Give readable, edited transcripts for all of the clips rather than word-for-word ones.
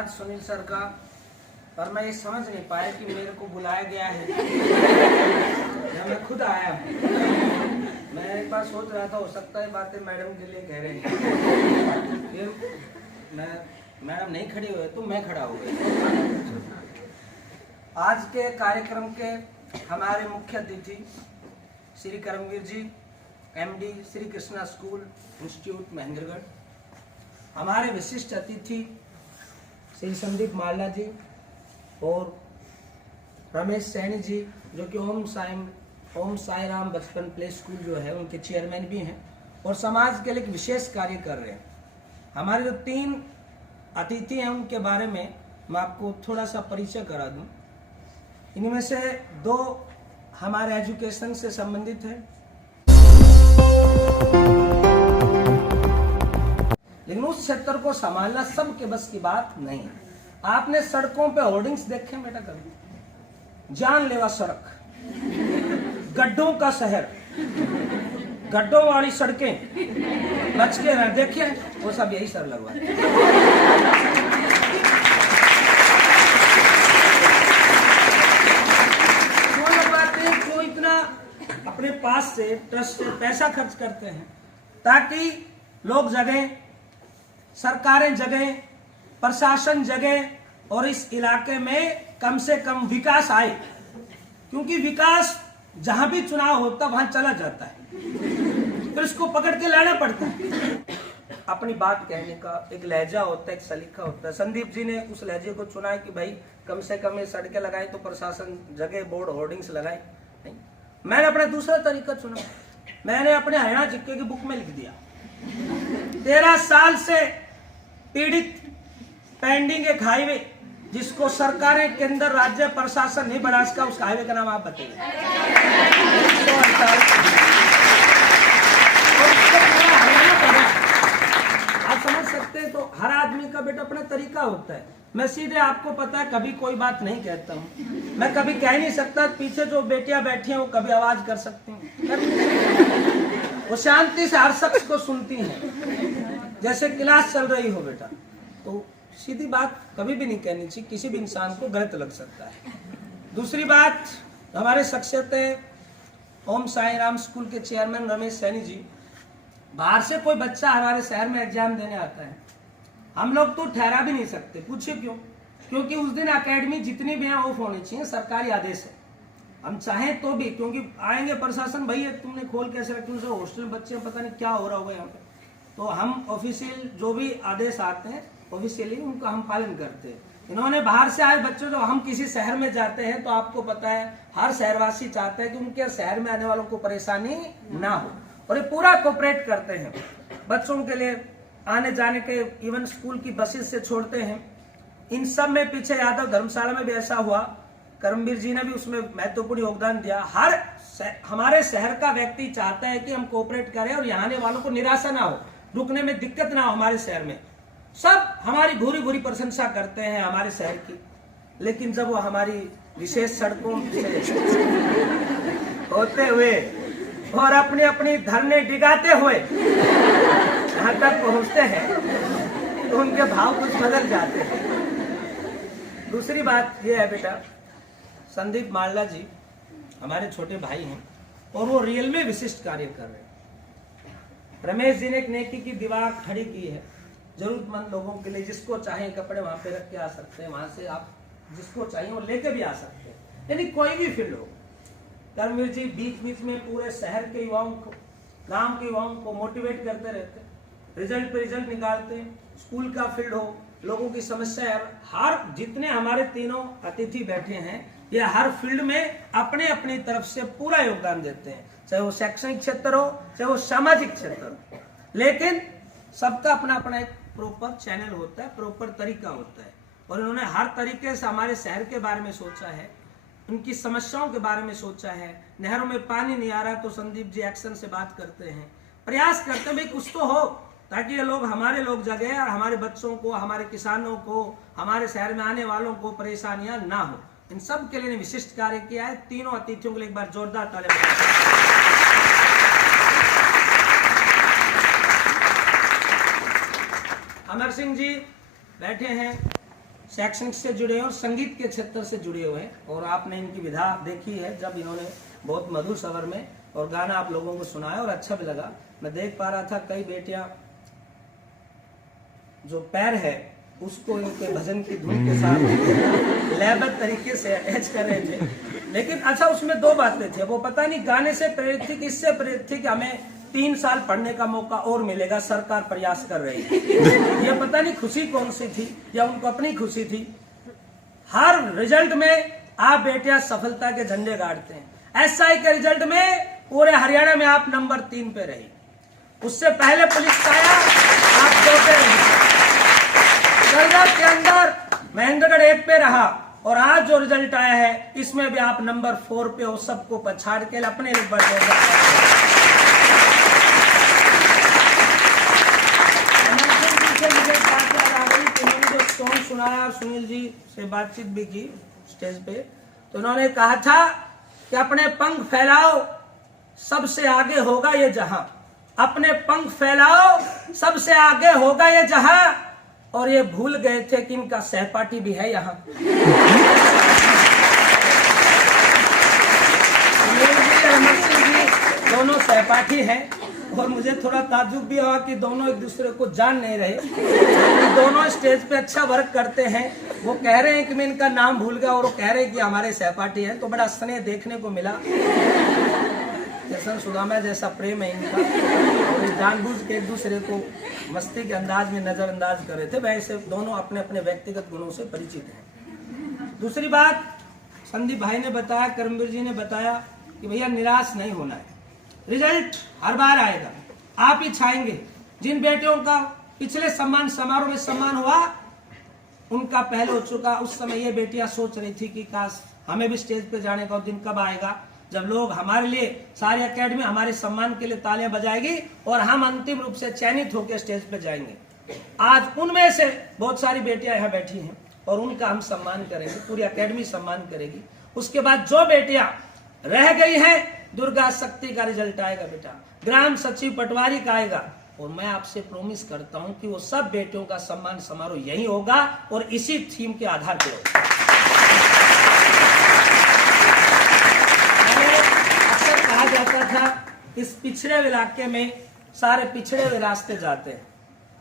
धन्यवाद सुनील सर का, पर मैं ये समझ नहीं पाया कि मेरे को बुलाया गया है या मैं खुद आया हूँ। मैं एक बार सोच रहा था हो सकता है बातें मैडम के लिए कह रहे हैं, फिर मैं मैडम नहीं खड़ी हुए तो मैं खड़ा हो गया। आज के कार्यक्रम के हमारे मुख्य अतिथि Shri Karamvir ji, MD Shri Krishna school institute Mahendragarh. हमारे विशिष्ट अतिथि श्री संदीप माला जी और रमेश सैनी जी, जो कि ओम साई राम बचपन प्ले स्कूल जो है उनके चेयरमैन भी हैं और समाज के लिए एक विशेष कार्य कर रहे हैं। हमारे जो 3 अतिथि हैं उनके बारे में मैं आपको थोड़ा सा परिचय करा दूं। इनमें से 2 हमारे एजुकेशन से संबंधित हैं, लेकिन उस क्षेत्र को संभालना सबके बस की बात नहीं है। आपने सड़कों पे होर्डिंग्स देखे बेटा कभी? जानलेवा सड़क, गड्ढों का शहर, गड्ढों वाली सड़कें, बच के रह, देखिए वो सब यही सर लगवा। क्यों लगवाते हैं? क्यों इतना अपने पास से ट्रस्ट से पैसा खर्च करते हैं? ताकि लोग जगें, सरकारें जगें, प्रशासन जगें और इस इलाके में कम से कम विकास आए, क्योंकि विकास जहां भी चुनाव होता वहां चला जाता है, फिर इसको पकड़ के लाना पड़ता है। अपनी बात कहने का एक लहजा होता है, एक सलीका होता है। संदीप जी ने उस लहजे को चुना है कि भाई कम से कम ये सड़कें लगाए तो प्रशासन जगह, बोर्ड होर्डिंग्स लगाए। नहीं, मैंने अपना दूसरा तरीका चुना। मैंने अपने हरियाणा जिक्के की बुक में लिख दिया, 13 साल से पीड़ित पेंडिंग एक हाईवे जिसको सरकारें, केंद्र, राज्य प्रशासन नहीं बढ़ा सका, उस हाईवे का नाम आप बताइए। आप समझ सकते हैं। तो हर आदमी का बेटा अपना तरीका होता है। मैं सीधे आपको पता है कभी कोई बात नहीं कहता हूँ, मैं कभी कह नहीं सकता। पीछे जो बेटियां बैठी हैं वो कभी आवाज कर सकती हैं, वो शांति से हर शख्स को सुनती हैं, जैसे क्लास चल रही हो बेटा। तो सीधी बात कभी भी नहीं कहनी चाहिए, किसी भी इंसान को गलत लग सकता है। दूसरी बात, हमारे शख्सियत ओम साई राम स्कूल के चेयरमैन रमेश सैनी जी। बाहर से कोई बच्चा हमारे शहर में एग्जाम देने आता है, हम लोग तो ठहरा भी नहीं सकते। पूछिए क्यों? क्योंकि उस दिन एकेडमी जितनी भी हैं ऑफ होनी चाहिए, सरकारी आदेश है। हम चाहें तो भी, क्योंकि आएंगे प्रशासन, भैया तुमने खोल कैसे रखी, उनसे हॉस्टल बच्चे पता नहीं क्या हो रहा होगा यहाँ पे। तो हम ऑफिशियल जो भी आदेश आते हैं ऑफिशियली उनका हम पालन करते हैं। इन्होंने बाहर से आए बच्चों, जो हम किसी शहर में जाते हैं तो आपको पता है हर शहरवासी चाहता है कि उनके शहर में आने वालों को परेशानी ना हो, और ये पूरा कोऑपरेट करते हैं। बच्चों के लिए आने जाने के इवन स्कूल की बसेस से छोड़ते हैं। इन सब में पीछे यादव धर्मशाला में भी ऐसा हुआ, करमवीर जी ने भी उसमें महत्वपूर्ण योगदान दिया। हमारे शहर का व्यक्ति चाहता है कि हम कोऑपरेट करें और यहाँ आने वालों को निराशा ना हो, रुकने में दिक्कत ना हो। हमारे शहर में सब हमारी भूरी प्रशंसा करते हैं हमारे शहर की, लेकिन जब वो हमारी विशेष सड़कों से होते हुए और अपनी अपनी धरने डिगाते हुए यहाँ तक पहुंचते हैं तो उनके भाव कुछ बदल जाते हैं। दूसरी बात यह है बेटा, संदीप माला जी हमारे छोटे भाई हैं और वो रियल में विशिष्ट कार्य कर रहे हैं। रमेश जी ने एक नेकी की दीवार खड़ी की है जरूरतमंद लोगों के लिए। जिसको चाहे कपड़े वहां पे रख के आ सकते हैं, वहां से आप जिसको चाहिए वो लेके भी आ सकते हैं, यानी कोई भी फील्ड हो। करमवीर जी बीच बीच में पूरे शहर के युवाओं को, गांव के युवाओं को मोटिवेट करते रहते हैं, रिजल्ट पे रिजल्ट निकालते हैं। स्कूल का फील्ड हो, लोगों की समस्या है, हर जितने हमारे तीनों अतिथि बैठे हैं ये हर फील्ड में अपने अपनी तरफ से पूरा योगदान देते हैं, चाहे वो शैक्षणिक क्षेत्र हो, चाहे वो सामाजिक क्षेत्र हो। लेकिन सबका अपना अपना एक प्रॉपर चैनल होता है, प्रॉपर तरीका होता है, और इन्होंने हर तरीके से हमारे शहर के बारे में सोचा है, उनकी समस्याओं के बारे में सोचा है। नहरों में पानी नहीं आ रहा तो संदीप जी एक्शन से बात करते हैं, प्रयास करते हैं भाई कुछ तो हो, ताकि ये लोग, हमारे लोग जगह और हमारे बच्चों को, हमारे किसानों को, हमारे शहर में आने वालों को परेशानियां ना हो। इन सब के लिए विशिष्ट कार्य किया है। तीनों अतिथियों के लिए एक बार जोरदार तालियां बजाएं। अमर सिंह जी बैठे हैं, शैक्षणिक से जुड़े हैं और संगीत के क्षेत्र से जुड़े हुए हैं। और आपने इनकी विधा देखी है जब इन्होंने बहुत मधुर स्वर में और गाना आप लोगों को सुनाया और अच्छा भी लगा। मैं देख पा रहा था कई बेटियां जो पैर है उसको इनके भजन की धुन के साथ लयबद्ध तरीके से अटैच कर रहे थे। लेकिन अच्छा उसमें दो बातें थी, वो पता नहीं गाने से प्रेरित थी, किससे प्रेरित थी कि हमें 3 साल पढ़ने का मौका और मिलेगा, सरकार प्रयास कर रही है। ये पता नहीं खुशी कौन सी थी या उनको अपनी खुशी थी। हर रिजल्ट में आप बेटियां सफलता के झंडे गाड़ते हैं। एसआई के रिजल्ट में पूरे हरियाणा में आप नंबर 3 पे रही। उससे पहले पुलिस का आया, आप 2 पे रही। रिजल्ट के अंदर महेंद्रगढ़ 1 पे रहा और आज जो रिजल्ट आया है इसमें भी आप नंबर 4 पे हो, सबको पछाड़ के अपने लिए बढ़ जो सॉन्ग सुनाया, सुनील जी से बातचीत भी की स्टेज पे, तो उन्होंने कहा था कि अपने पंख फैलाओ सबसे आगे होगा ये जहां, अपने पंख फैलाओ सबसे आगे होगा ये जहां। और ये भूल गए थे कि इनका सहपाठी भी है यहाँ। दोनों सहपाठी हैं और मुझे थोड़ा ताज्जुब भी हुआ कि दोनों एक दूसरे को जान नहीं रहे। दोनों स्टेज पे अच्छा वर्क करते हैं। वो कह रहे हैं कि मैं इनका नाम भूल गया और वो कह रहे हैं कि हमारे सहपाठी हैं, तो बड़ा स्नेह देखने को मिला। जैसा सुदामा जैसा प्रेम है इनका, और जानबूझ के एक दूसरे को मस्ती के अंदाज में नजरअंदाज कर रहे थे। वैसे दोनों अपने अपने व्यक्तिगत गुणों से परिचित हैं। दूसरी बात संदीप भाई ने बताया, करमवीर जी ने बताया कि भैया निराश नहीं होना है, रिजल्ट हर बार आएगा, आप ही छाएंगे। जिन बेटियों का पिछले सम्मान समारोह में सम्मान हुआ उनका पहले हो चुका। उस समय ये बेटियां सोच रही थी कि काश हमें भी स्टेज पे जाने का दिन कब आएगा जब लोग हमारे लिए, सारी एकेडमी हमारे सम्मान के लिए तालियां बजाएगी और हम अंतिम रूप से चयनित होकर स्टेज पे जाएंगे। आज उनमें से बहुत सारी बेटियां यहाँ बैठी हैं और उनका हम सम्मान करेंगे, पूरी एकेडमी सम्मान करेगी। उसके बाद जो बेटियां रह गई हैं, दुर्गा शक्ति का रिजल्ट आएगा बेटा, ग्राम सचिव पटवारी का आएगा, और मैं आपसे प्रॉमिस करता हूं कि वो सब बेटियों का सम्मान समारोह यही होगा और इसी थीम के आधार पर होगा। कहा जाता था इस पिछड़े इलाके में सारे पिछड़े हुए रास्ते जाते हैं।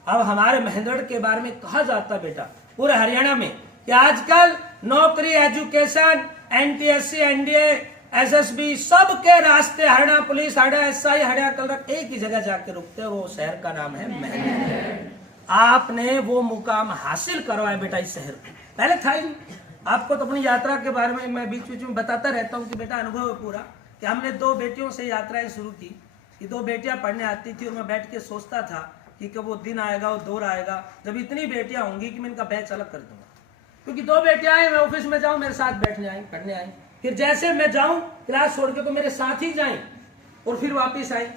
अब हमारे महेंद्रगढ़ के बारे में कहा जाता बेटा पूरे हरियाणा में कि आजकल नौकरी, एजुकेशन, एनटीएससी, एनडीए, एसएसबी सबके रास्ते Haryana police, Haryana SI, Haryana clerk एक ही जगह जाके रुकते हैं। वो शहर का नाम है महेंद्रगढ़। आपने वो मुकाम हासिल करवाया बेटा इस शहर को, पहले था ही। आपको तो अपनी यात्रा के बारे में मैं बीच बीच में बताता रहता हूँ कि बेटा अनुभव है पूरा, कि हमने 2 बेटियों से यात्राएं शुरू की। कि 2 बेटियां पढ़ने आती थी और मैं बैठ के सोचता था कि कब वो दिन आएगा, वो दौर आएगा जब इतनी बेटियां होंगी कि मैं इनका बैच अलग कर दूंगा। क्योंकि 2 बेटियां आए, मैं ऑफिस में जाऊं मेरे साथ बैठने आई, पढ़ने आई, फिर जैसे मैं जाऊं क्लास छोड़ के तो मेरे साथ ही जाए और फिर वापिस आए।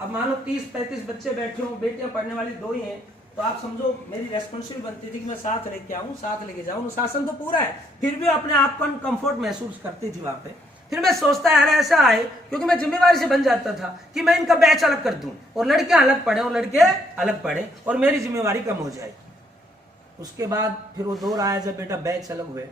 अब मान लो 30-35 बच्चे बैठे हों, बेटियां पढ़ने वाली 2 ही हैं, तो आप समझो मेरी रेस्पॉन्सिबिलिटी बनती थी कि मैं साथ लेके आऊं, साथ लेके जाऊं। अनुशासन तो पूरा है, फिर भी अपने आप को अनकंफर्ट महसूस करती थी वहां पे। फिर मैं सोचता यार ऐसा आए, क्योंकि मैं जिम्मेवारी से बन जाता था कि मैं इनका बैच अलग कर दूं और लड़कियां अलग पढ़े और लड़के अलग पढ़े और मेरी जिम्मेवारी कम हो जाए। उसके बाद फिर वो दौर आया जब बेटा बैच अलग हुए,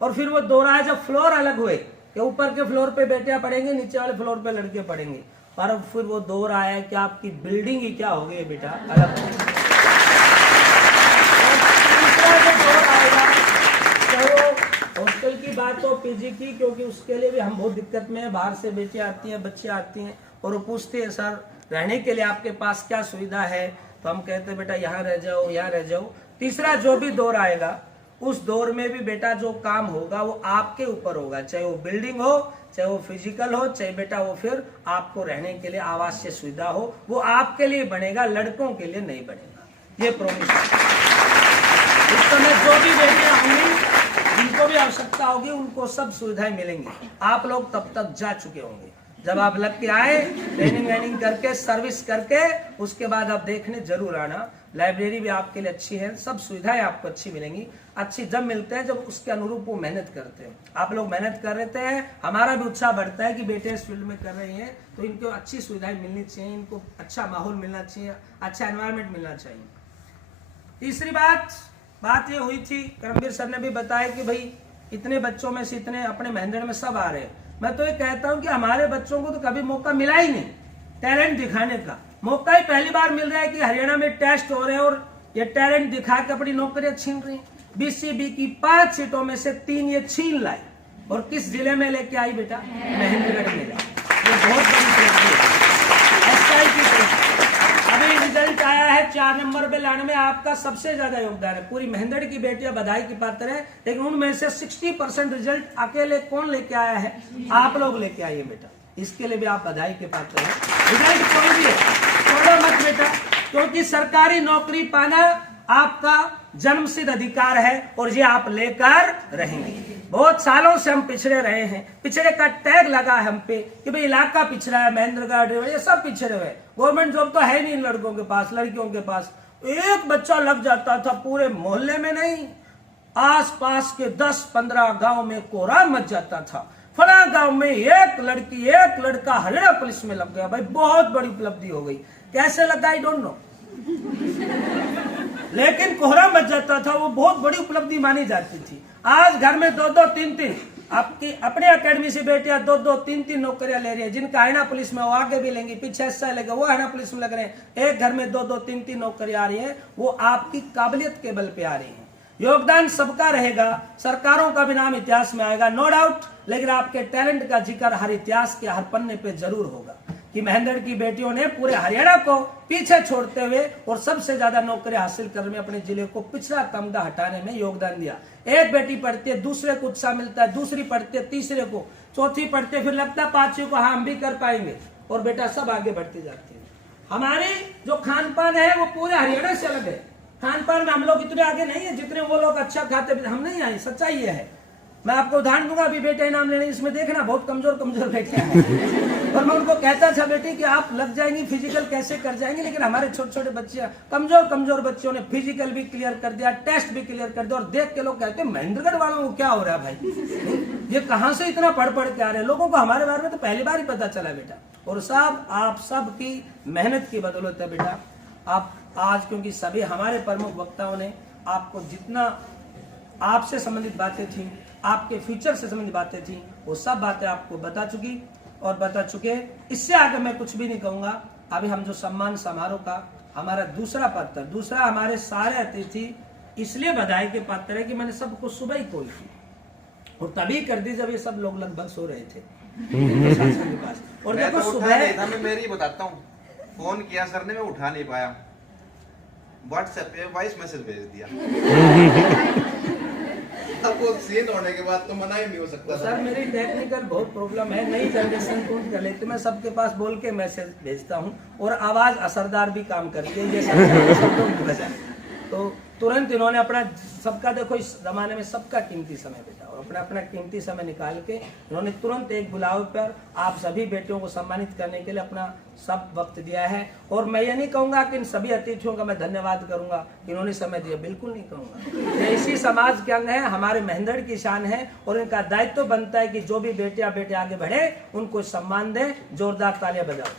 और फिर वो दौर आया जब फ्लोर अलग हुए कि ऊपर के फ्लोर पे बेटियां पढ़ेंगे, नीचे वाले फ्लोर पे लड़के पढ़ेंगे। और अब फिर वो दौर आया कि आपकी बिल्डिंग ही क्या हो गई बेटा अलग। हॉस्टल की बात हो, पीजी की, क्योंकि उसके लिए भी हम बहुत दिक्कत में है। बाहर से बेटियां आती हैं, बच्चे आती हैं और वो पूछते हैं सर रहने के लिए आपके पास क्या सुविधा है, तो हम कहते हैं बेटा यहाँ रह जाओ, यहाँ रह जाओ। तीसरा जो भी दौर आएगा उस दौर में भी बेटा जो काम होगा वो आपके ऊपर होगा, चाहे वो बिल्डिंग हो, चाहे वो फिजिकल हो, चाहे बेटा वो फिर आपको रहने के लिए आवासीय सुविधा हो, वो आपके लिए बनेगा, लड़कों के लिए नहीं बनेगा। ये प्रॉमिस। इस समय जो भी बेटियां होंगी जिनको भी आवश्यकता होगी उनको सब सुविधाएं मिलेंगी। आप लोग तब तक जा चुके होंगे, जब आप लग के आए ट्रेनिंग वेनिंग करके सर्विस करके उसके बाद आप देखने जरूर आना। लाइब्रेरी भी आपके लिए अच्छी है, सब सुविधाएं आपको अच्छी मिलेंगी। अच्छी जब मिलते हैं जब उसके अनुरूप वो मेहनत करते हैं। आप लोग मेहनत कर रहे हैं, हमारा भी उत्साह बढ़ता है कि बेटे इस फील्ड में कर रहे हैं तो इनको अच्छी सुविधाएं मिलनी चाहिए, इनको अच्छा माहौल मिलना चाहिए, अच्छा एनवायरमेंट मिलना चाहिए। तीसरी बात बात ये हुई थी, करमवीर सर ने भी बताया कि भाई इतने बच्चों में से इतने अपने महेंद्र में सब आ रहे हैं। मैं तो ये कहता हूं कि हमारे बच्चों को तो कभी मौका मिला ही नहीं टैलेंट दिखाने का। मौका ही पहली बार मिल रहा है कि हरियाणा में टेस्ट हो रहे हैं और ये टैलेंट दिखा के अपनी नौकरियां छीन रही हैं। बीसीबी की 5 सीटों में से 3 ये छीन लाई, और किस जिले में लेके आई बेटा? महेंद्रगढ़ में लाई। ये बहुत बड़ी उपलब्धि है। एसआई की तरफ अभी रिजल्ट आया है, 4 नंबर पे लाने में आपका सबसे ज्यादा योगदान है। पूरी महेंद्र की बेटियां बधाई की पात्र है, लेकिन उनमें से 60% रिजल्ट अकेले कौन लेके आया है? आप लोग लेके आइए बेटा, इसके लिए भी आप बधाई के पात्र हैं। रिजल्ट कोई भी है, छोड़ो मत बेटा, क्योंकि सरकारी नौकरी पाना आपका जन्मसिद्ध अधिकार है और ये आप लेकर रहेंगे। बहुत सालों से हम पिछड़े रहे हैं, पिछड़े का टैग लगा है हम पे कि भाई इलाका पिछड़ा है, महेंद्रगढ़ ये सब पिछड़े हुए। गवर्नमेंट जॉब तो है नहीं इन लड़कों के पास, लड़कियों के पास। एक बच्चा लग जाता था, पूरे मोहल्ले में नहीं, आसपास के 10-15 गांव में कोहरा मच जाता था। फला गांव में एक लड़की एक लड़का हरियाणा पुलिस में लग गया। भाई बहुत बड़ी उपलब्धि हो गई। कैसे लगा आई डोंट नो, लेकिन कोहरा मच जाता था, वो बहुत बड़ी उपलब्धि मानी जाती थी। आज घर में 2-2, 3-3 आपकी अपने अकेडमी से बेटियां 2-2, 3-3 नौकरियां ले रही है। जिनका हरियाणा पुलिस में वो आगे भी लेंगी, पीछे ऐसा लगे वो हरियाणा पुलिस में लग रहे हैं। एक घर में 2-2, 3-3 नौकरियां आ रही है, वो आपकी काबिलियत के बल पे आ रही है। योगदान सबका रहेगा, सरकारों का भी नाम इतिहास में आएगा नो डाउट, लेकिन आपके टैलेंट का जिक्र हर इतिहास के हर पन्ने पे जरूर होगा कि महेंद्र की बेटियों ने पूरे हरियाणा को पीछे छोड़ते हुए और सबसे ज्यादा नौकरी हासिल करने में अपने जिले को पिछड़ा तमगा हटाने में योगदान दिया। एक बेटी पढ़ती है, दूसरे को उत्साह मिलता है, दूसरी पढ़ती है, तीसरे को, चौथी पढ़ते है, फिर लगता है 5वीं को हाँ हम भी कर पाएंगे, और बेटा सब आगे बढ़ती जाती है। हमारी जो खान पान है वो पूरे हरियाणा से अलग है। खान पान में हम लोग इतने आगे नहीं है जितने वो लोग अच्छा खाते, हम नहीं आए, सच्चाई ये है। मैं आपको उदाहरण दूंगा, अभी बेटे इनाम लेने इसमें देखना बहुत कमजोर कमजोर बेटे हैं। और मैं उनको कहता था बेटे कि आप लग जाएंगी, फिजिकल कैसे कर जाएंगे, लेकिन हमारे छोटे छोटे बच्चे कमजोर कमजोर बच्चों ने फिजिकल भी क्लियर कर दिया, टेस्ट भी क्लियर कर दिया, और देख के लोग कहते हैं महेंद्रगढ़ वालों को क्या हो रहा है भाई, ये कहाँ से इतना पढ़ पढ़ के आ रहे हैं। लोगों को हमारे बारे में तो पहली बार ही पता चला बेटा, और सब आप सब की मेहनत की बदौलत है बेटा। आप आज, क्योंकि सभी हमारे प्रमुख वक्ताओं ने आपको जितना आपसे संबंधित बातें थी, आपके फ्यूचर से संबंधित बातें थी, वो सब बातें आपको बता चुकी और बता चुके। इससे आगे मैं कुछ भी नहीं कहूंगा। अभी हम जो सम्मान समारोह का हमारा दूसरा पत्र, दूसरा हमारे सारे अतिथि इसलिए बधाई के पात्र है कि मैंने सबको सुबह ही कॉल की और तभी कर दी जब ये सब लोग लगभग सो रहे थे के पास। और देखो सुबह मैं मेरी बताता हूँ, फोन किया सर ने, मैं उठा नहीं पाया, व्हाट्सएप पे वॉइस मैसेज भेज दिया। अब वो सीन होने के बाद तो मना ही नहीं हो सकता सर। मेरी टेक्निकल बहुत प्रॉब्लम है, नई जनरेशन पूछ कर लेती, मैं सबके पास बोल के मैसेज भेजता हूँ और आवाज असरदार भी काम करती है, ये सब लोग तो तुरंत इन्होंने अपना, सबका देखो इस जमाने में सबका कीमती समय बेटा, और अपना अपना कीमती समय निकाल के इन्होंने तुरंत एक बुलावे पर आप सभी बेटियों को सम्मानित करने के लिए अपना सब वक्त दिया है। और मैं ये नहीं कहूंगा कि इन सभी अतिथियों का मैं धन्यवाद करूंगा कि इन्होंने समय दिया, बिल्कुल नहीं कहूंगा। ये इसी समाज के अंग है, हमारे महेंद्र की शान है, और इनका दायित्व बनता है कि जो भी बेटियां बेटे आगे बढ़े उनको सम्मान दें। जोरदार तालियां बजाओ।